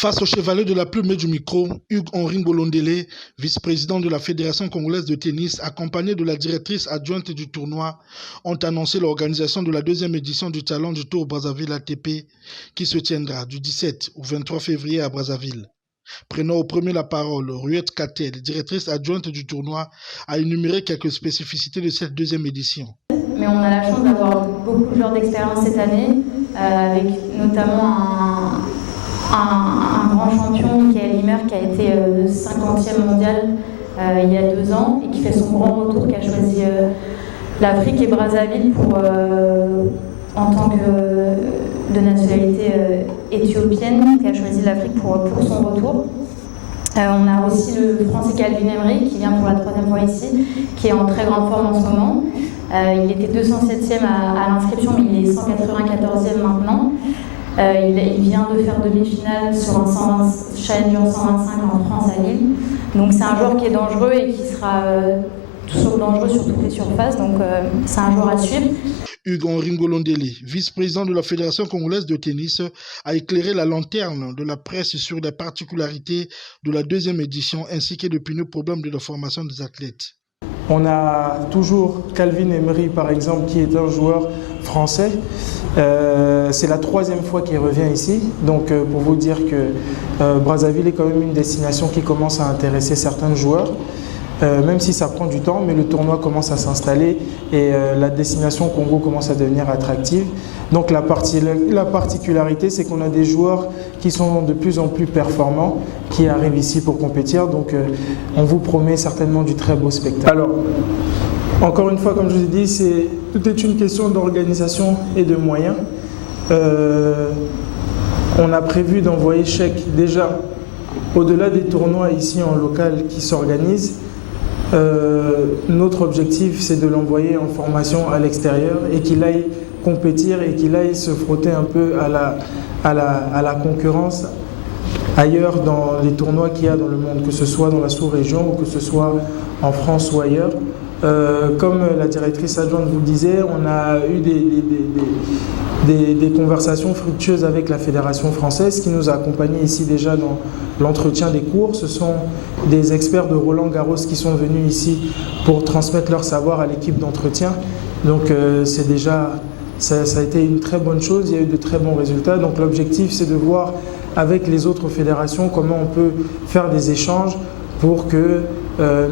Face au chevalier de la plume et du micro, Hugues-Henri Ngolondele, vice-président de la Fédération congolaise de tennis, accompagné de la directrice adjointe du tournoi, ont annoncé l'organisation de la deuxième édition du Talent du Tour Brazzaville ATP qui se tiendra du 17 au 23 février à Brazzaville. Prenant au premier la parole, Ruette Katel, directrice adjointe du tournoi, a énuméré quelques spécificités de cette deuxième édition. Mais on a la chance d'avoir beaucoup de joueurs d'expérience cette année, avec notamment un grand champion, Michael Ymer, qui a été 50e mondial il y a 2 ans et qui fait son grand retour, qui a choisi l'Afrique et Brazzaville en tant que de nationalité éthiopienne, qui a choisi l'Afrique pour son retour. On a aussi le Français Calvin Emery qui vient pour la 3e fois ici, qui est en très grande forme en ce moment. Il était 207e à l'inscription, mais il est 194e maintenant. Il vient de faire demi-finale sur un Challenger 125 en France à Lille. Donc c'est un joueur qui est dangereux et qui sera toujours dangereux sur toutes les surfaces. Donc c'est un joueur à suivre. Hugues-Henri Ngolondele, vice-président de la Fédération congolaise de tennis, a éclairé la lanterne de la presse sur les particularités de la deuxième édition ainsi que de pineux problèmes de la formation des athlètes. On a toujours Calvin Emery, par exemple, qui est un joueur français. C'est la 3e fois qu'il revient ici. Donc, pour vous dire que Brazzaville est quand même une destination qui commence à intéresser certains joueurs. Même si ça prend du temps, mais le tournoi commence à s'installer et la destination Congo commence à devenir attractive. Donc la particularité, c'est qu'on a des joueurs qui sont de plus en plus performants, qui arrivent ici pour compétir. Donc on vous promet certainement du très beau spectacle. Alors, encore une fois, comme je vous ai dit, tout est une question d'organisation et de moyens. On a prévu d'envoyer chèques déjà au-delà des tournois ici en local qui s'organisent. Notre objectif, c'est de l'envoyer en formation à l'extérieur et qu'il aille compétir et qu'il aille se frotter un peu à la concurrence ailleurs dans les tournois qu'il y a dans le monde, que ce soit dans la sous-région ou que ce soit en France ou ailleurs. Comme la directrice adjointe vous le disait, on a eu des conversations fructueuses avec la Fédération française qui nous a accompagnés ici déjà dans l'entretien des cours. Ce sont des experts de Roland Garros qui sont venus ici pour transmettre leur savoir à l'équipe d'entretien. Donc c'est déjà, ça a été une très bonne chose, il y a eu de très bons résultats. Donc l'objectif, c'est de voir avec les autres fédérations comment on peut faire des échanges pour que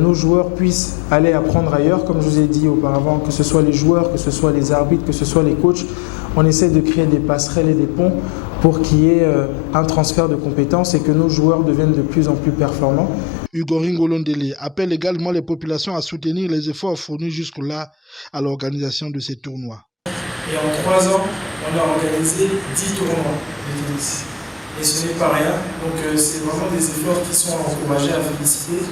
nos joueurs puissent aller apprendre ailleurs. Comme je vous ai dit auparavant, que ce soit les joueurs, que ce soit les arbitres, que ce soit les coachs, on essaie de créer des passerelles et des ponts pour qu'il y ait un transfert de compétences et que nos joueurs deviennent de plus en plus performants. Hugues-Henri Ngolondele appelle également les populations à soutenir les efforts fournis jusque-là à l'organisation de ces tournois. Et en 3 ans, on a organisé 10 tournois de tennis. Et ce n'est pas rien, donc c'est vraiment des efforts qui sont encouragés à féliciter.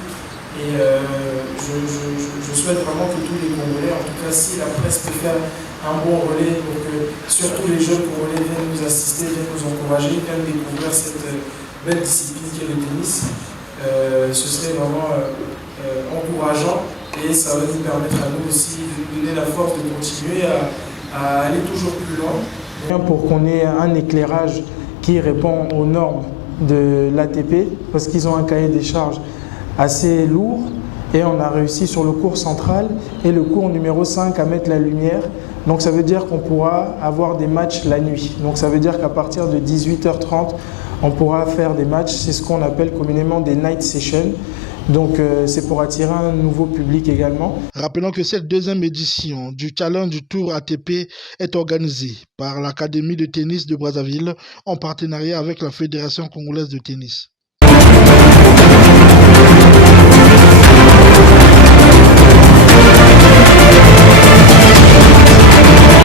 Et je souhaite vraiment que tous les Congolais, en tout cas si la presse peut faire un bon relais pour que surtout les jeunes Congolais viennent nous assister, viennent nous encourager, viennent découvrir cette belle discipline qui est le tennis, ce serait vraiment encourageant et ça va nous permettre à nous aussi de donner la force de continuer à aller toujours plus loin. Pour qu'on ait un éclairage qui répond aux normes de l'ATP, parce qu'ils ont un cahier des charges assez lourd et on a réussi sur le cours central et le cours numéro 5 à mettre la lumière. Donc ça veut dire qu'on pourra avoir des matchs la nuit. Donc ça veut dire qu'à partir de 18h30, on pourra faire des matchs. C'est ce qu'on appelle communément des night sessions. Donc c'est pour attirer un nouveau public également. Rappelons que cette deuxième édition du Talent du Tour ATP est organisée par l'Académie de tennis de Brazzaville en partenariat avec la Fédération congolaise de tennis.